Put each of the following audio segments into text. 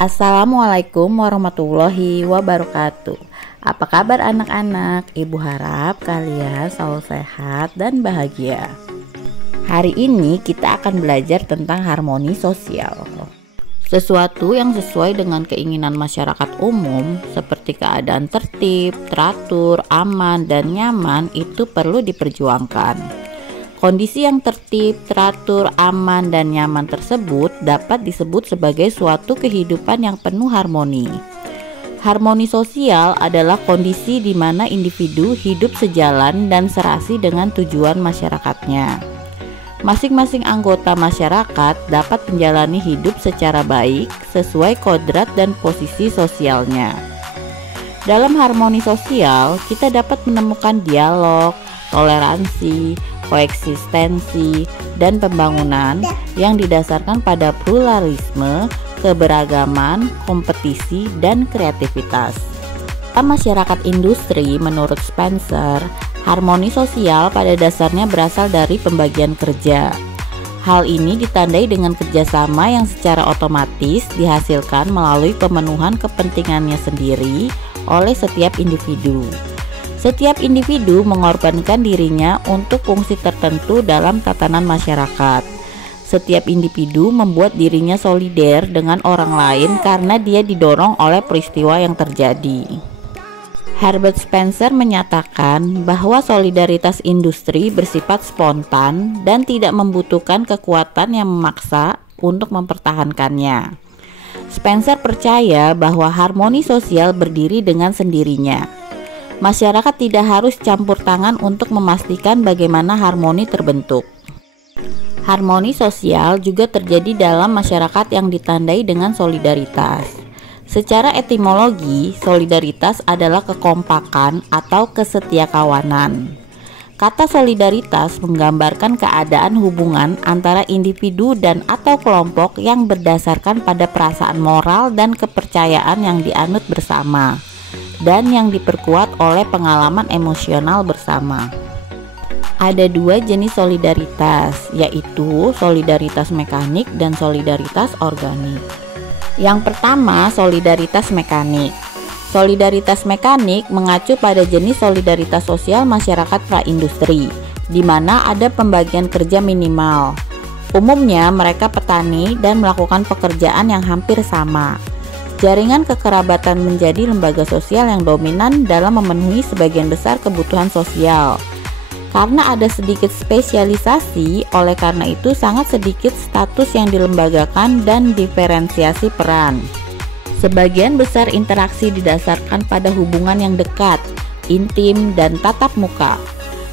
Assalamualaikum warahmatullahi wabarakatuh. Apa kabar anak-anak? Ibu harap kalian selalu sehat dan bahagia. Hari ini kita akan belajar tentang harmoni sosial. Sesuatu yang sesuai dengan keinginan masyarakat umum seperti keadaan tertib, teratur, aman, dan nyaman itu perlu diperjuangkan. Kondisi yang tertib, teratur, aman, dan nyaman tersebut dapat disebut sebagai suatu kehidupan yang penuh harmoni. Harmoni sosial adalah kondisi di mana individu hidup sejalan dan serasi dengan tujuan masyarakatnya. Masing-masing anggota masyarakat dapat menjalani hidup secara baik sesuai kodrat dan posisi sosialnya. Dalam harmoni sosial, kita dapat menemukan dialog, toleransi, koeksistensi, dan pembangunan yang didasarkan pada pluralisme, keberagaman, kompetisi, dan kreativitas. Dalam masyarakat industri, menurut Spencer, harmoni sosial pada dasarnya berasal dari pembagian kerja. Hal ini ditandai dengan kerjasama yang secara otomatis dihasilkan melalui pemenuhan kepentingannya sendiri oleh setiap individu. Setiap individu mengorbankan dirinya untuk fungsi tertentu dalam tatanan masyarakat. Setiap individu membuat dirinya solider dengan orang lain karena dia didorong oleh peristiwa yang terjadi. Herbert Spencer menyatakan bahwa solidaritas industri bersifat spontan dan tidak membutuhkan kekuatan yang memaksa untuk mempertahankannya. Spencer percaya bahwa harmoni sosial berdiri dengan sendirinya. Masyarakat tidak harus campur tangan untuk memastikan bagaimana harmoni terbentuk. Harmoni sosial juga terjadi dalam masyarakat yang ditandai dengan solidaritas. Secara etimologi, solidaritas adalah kekompakan atau kesetiakawanan. Kata solidaritas menggambarkan keadaan hubungan antara individu dan atau kelompok yang berdasarkan pada perasaan moral dan kepercayaan yang dianut bersama, dan yang diperkuat oleh pengalaman emosional bersama. Ada dua jenis solidaritas, yaitu solidaritas mekanik dan solidaritas organik. Yang pertama, solidaritas mekanik. Solidaritas mekanik mengacu pada jenis solidaritas sosial masyarakat praindustri, di mana ada pembagian kerja minimal. Umumnya mereka petani dan melakukan pekerjaan yang hampir sama. Jaringan kekerabatan menjadi lembaga sosial yang dominan dalam memenuhi sebagian besar kebutuhan sosial. Karena ada sedikit spesialisasi, oleh karena itu sangat sedikit status yang dilembagakan dan diferensiasi peran. Sebagian besar interaksi didasarkan pada hubungan yang dekat, intim, dan tatap muka.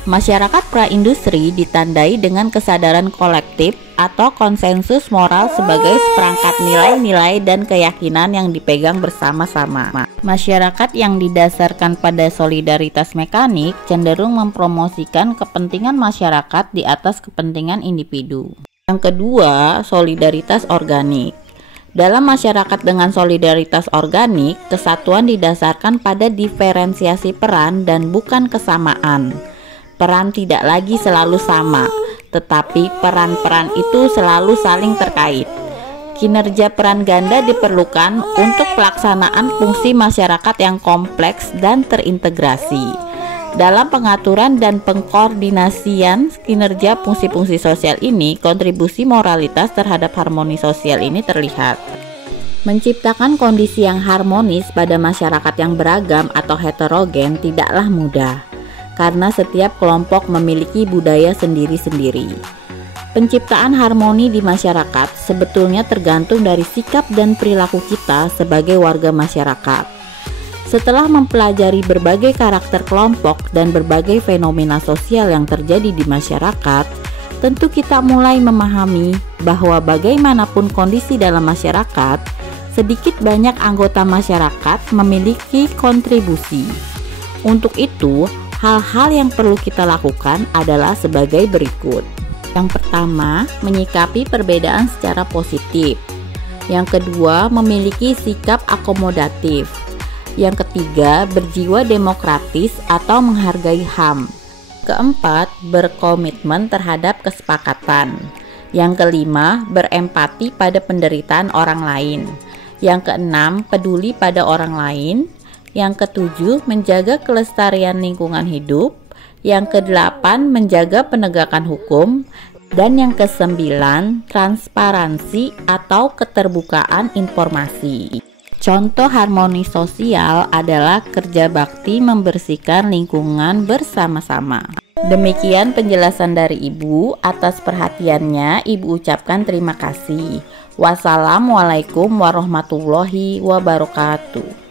Masyarakat praindustri ditandai dengan kesadaran kolektif atau konsensus moral sebagai seperangkat nilai-nilai dan keyakinan yang dipegang bersama-sama. Masyarakat yang didasarkan pada solidaritas mekanik cenderung mempromosikan kepentingan masyarakat di atas kepentingan individu. Yang kedua, solidaritas organik. Dalam masyarakat dengan solidaritas organik, kesatuan didasarkan pada diferensiasi peran dan bukan kesamaan. Peran tidak lagi selalu sama, tetapi peran-peran itu selalu saling terkait. Kinerja peran ganda diperlukan untuk pelaksanaan fungsi masyarakat yang kompleks dan terintegrasi. Dalam pengaturan dan pengkoordinasian kinerja fungsi-fungsi sosial ini, kontribusi moralitas terhadap harmoni sosial ini terlihat. Menciptakan kondisi yang harmonis pada masyarakat yang beragam atau heterogen tidaklah mudah, karena setiap kelompok memiliki budaya sendiri-sendiri. Penciptaan harmoni di masyarakat sebetulnya tergantung dari sikap dan perilaku kita sebagai warga masyarakat. Setelah mempelajari berbagai karakter kelompok dan berbagai fenomena sosial yang terjadi di masyarakat, tentu kita mulai memahami bahwa bagaimanapun kondisi dalam masyarakat, sedikit banyak anggota masyarakat memiliki kontribusi. Untuk itu, hal-hal yang perlu kita lakukan adalah sebagai berikut. Yang pertama, menyikapi perbedaan secara positif. Yang kedua, memiliki sikap akomodatif. Yang ketiga, berjiwa demokratis atau menghargai HAM. Keempat, berkomitmen terhadap kesepakatan. Yang kelima, berempati pada penderitaan orang lain. Yang keenam, peduli pada orang lain. Yang ketujuh, menjaga kelestarian lingkungan hidup. Yang kedelapan, menjaga penegakan hukum. Dan yang kesembilan, transparansi atau keterbukaan informasi. Contoh harmoni sosial adalah kerja bakti membersihkan lingkungan bersama-sama. Demikian penjelasan dari Ibu. Atas perhatiannya, Ibu ucapkan terima kasih. Wassalamualaikum warahmatullahi wabarakatuh.